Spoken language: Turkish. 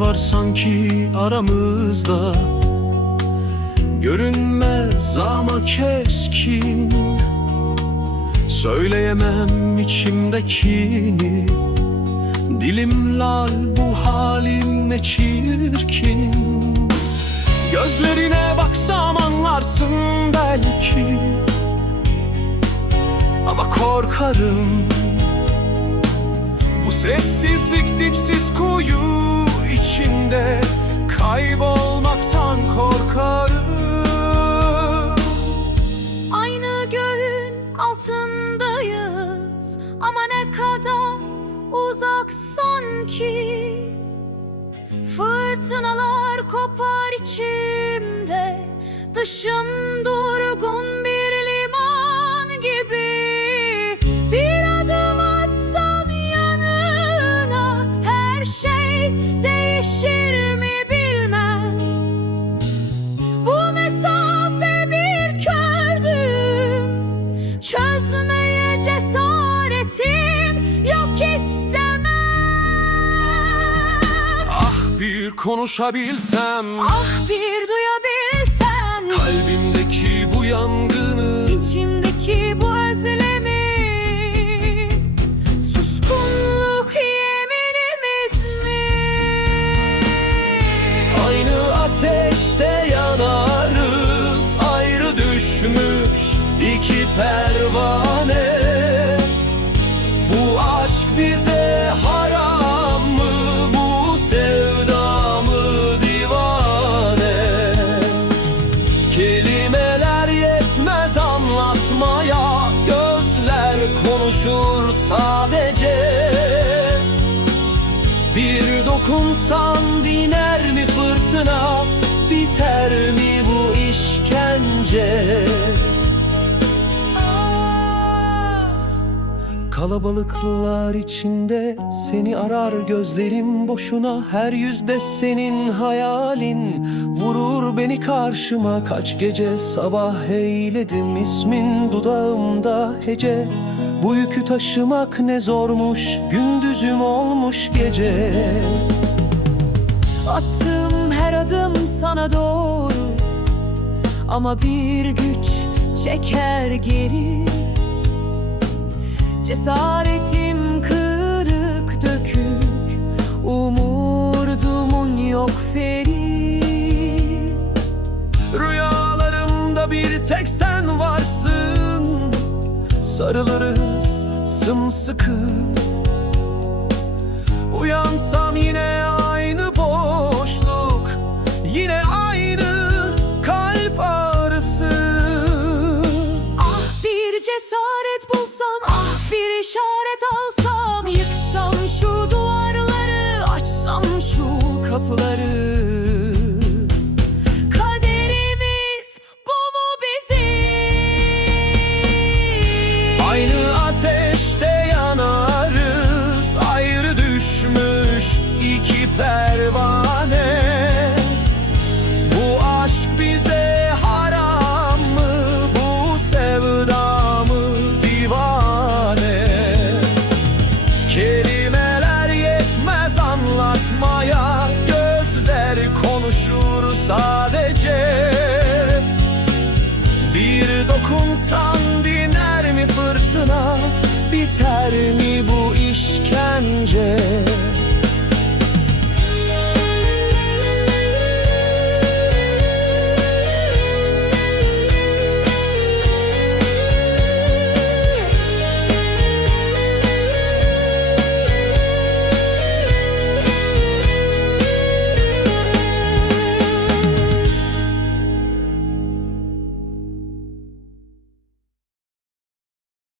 var sanki aramızda. Görünmez ama keskin. Söyleyemem içimdekini. Dilim lal bu halim ne çirkin. Gözlerine baksam anlarsın belki. Ama korkarım. Bu sessizlik dipsiz kuyu içinde Kaybolmaktan korkarım. Aynı göğün altındayız Ama ne kadar uzak sanki. Fırtınalar kopar içimde Dışım durgun bir konuşabilsem Ah bir duyabilsem. Kalbimdeki bu yangını İçimdeki bu anlatmaya Gözler konuşur sadece. Bir dokunsan Kalabalıklar içinde seni arar gözlerim boşuna. Her yüzde senin hayalin Vurur beni karşıma. Kaç gece sabah eyledim ismin dudağımda hece. Bu yükü taşımak ne zormuş gündüzüm olmuş gece. Attığım her adım sana doğru. Ama bir güç çeker geri Cesaretim kırık dökük. Umurdumun yok feri. Rüyalarımda bir tek sen varsın. Sarılırız sımsıkı. Uyansam bir cesaret bulsam Ah bir işaret alsam Yıksam şu duvarları Açsam şu kapıları. Kaderimiz bu mu bizim? Aynı ateşte yanarız Ayrı düşmüş konuşur sadece. Bir dokunsan diner mi fırtına Biter